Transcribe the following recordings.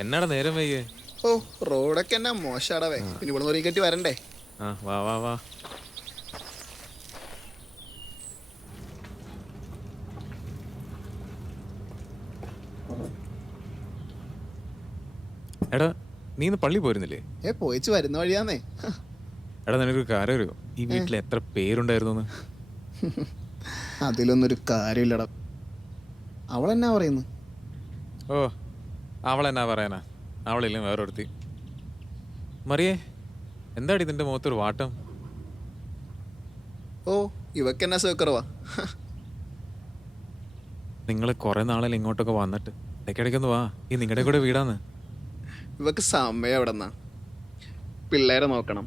എന്നാടാ നേരം വൈകിയേ? ഓ, റോഡൊക്കെ എന്നാ മോശാടവേ. പിന്നെ ഇവിടെ നിന്ന് കെട്ടി വരണ്ടേ? ആ വാ വാ വാ. എടാ നീ ഇന്ന് പള്ളി പോയിരുന്നില്ലേ? പോയിച്ച് വരുന്ന വഴിയാന്നേ. എടാ നിനക്കൊരു കാര്യം അറിയോ, ഈ വീട്ടിൽ എത്ര പേരുണ്ടായിരുന്നു? അതിലൊന്നൊരു കാര്യമില്ലടാ. അവളെന്നാ പറയുന്നു? ഓ അവളെന്നാ പറയാനാ, അവളില്ലേ വേറൊരുത്തി. മറിയേ, എന്താടി ഇതിൻ്റെ മുഖത്തൊരു വാട്ടം? ഓ, ഇവക്കെന്നാ സുഖക്കുറവാ. നിങ്ങൾ കുറേ നാളല്ലേ ഇങ്ങോട്ടൊക്കെ വന്നിട്ട്, ഇടയ്ക്കിടയ്ക്കൊന്ന് വാ, ഈ നിങ്ങളുടെ കൂടെ വീടാന്ന്. ഇവക്ക് സമയം എവിടെന്നാ? പിള്ളേരെ നോക്കണം,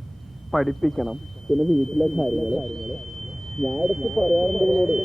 പഠിപ്പിക്കണം, പിന്നെ വീട്ടിലെ കാര്യങ്ങള്. ഞാൻ ഇടയ്ക്ക് പറയാറുണ്ട് ഇവളോട്.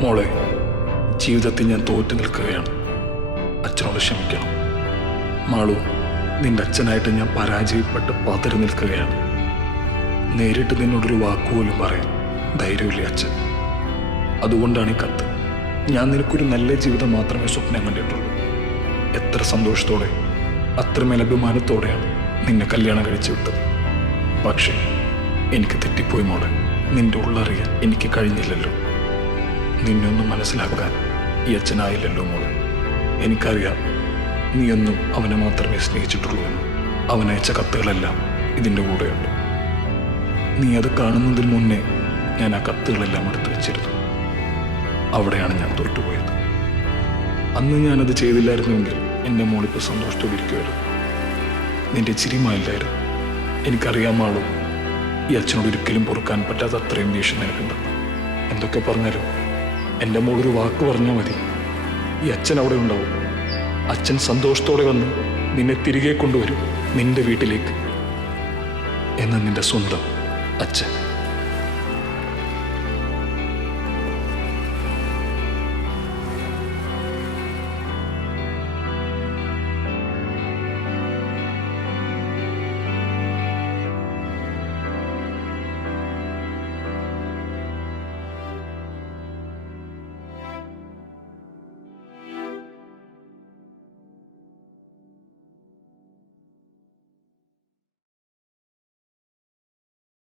മോളെ, ജീവിതത്തിൽ ഞാൻ തോറ്റു നിൽക്കുകയാണ്. അച്ഛനോട് ക്ഷമിക്കണം. മാളു, നിന്റെ അച്ഛനായിട്ട് ഞാൻ പരാജയപ്പെട്ട് പതറി നിൽക്കുകയാണ്. നേരിട്ട് നിന്നോടൊരു വാക്കുപോലും പറയാൻ ധൈര്യമില്ല അച്ഛൻ. അതുകൊണ്ടാണ് ഈ കത്ത്. ഞാൻ നിനക്കൊരു നല്ല ജീവിതം മാത്രമേ സ്വപ്നം കണ്ടിട്ടുള്ളൂ. എത്ര സന്തോഷത്തോടെ, അത്രമേൽ അഭിമാനത്തോടെയാണ് നിന്നെ കല്യാണം കഴിച്ചു വിട്ടത്. പക്ഷേ എനിക്ക് തെറ്റിപ്പോയി മോളെ. നിന്റെ ഉള്ളറിയാൻ എനിക്ക് കഴിഞ്ഞില്ലല്ലോ. നിന്നെ ഒന്നും മനസ്സിലാക്കാൻ ഈ അച്ഛനായില്ലല്ലോ മോളെ. എനിക്കറിയാം നീയൊന്നും അവനെ മാത്രമേ സ്നേഹിച്ചിട്ടുള്ളൂ എന്ന്. അവനയച്ച കത്തുകളെല്ലാം ഇതിൻ്റെ കൂടെയുണ്ട്. നീ അത് കാണുന്നതിന് മുന്നേ ഞാൻ ആ കത്തുകളെല്ലാം എടുത്തു വെച്ചിരുന്നു. അവിടെയാണ് ഞാൻ തോറ്റുപോയത്. അന്ന് ഞാനത് ചെയ്തില്ലായിരുന്നുവെങ്കിൽ എൻ്റെ മോളിപ്പോൾ സന്തോഷത്തോടെ ഇരിക്കുമായിരുന്നു. നിന്റെ ചിരിമായില്ലായിരുന്നു. എനിക്കറിയാമാളൂ ഈ അച്ഛനോട് ഒരിക്കലും പൊറുക്കാൻ പറ്റാത്ത അത്രയും ദേഷ്യം നിനക്കുണ്ടെന്ന്. എന്തൊക്കെ പറഞ്ഞാലും എൻ്റെ മോളൊരു വാക്ക് പറഞ്ഞാൽ മതി, ഈ അച്ഛൻ അവിടെ ഉണ്ടാവും. അച്ഛൻ സന്തോഷത്തോടെ വന്ന് നിന്നെ തിരികെ കൊണ്ടുവരും നിന്റെ വീട്ടിലേക്ക്. എന്ന നിന്റെ സ്വന്തം അച്ഛൻ.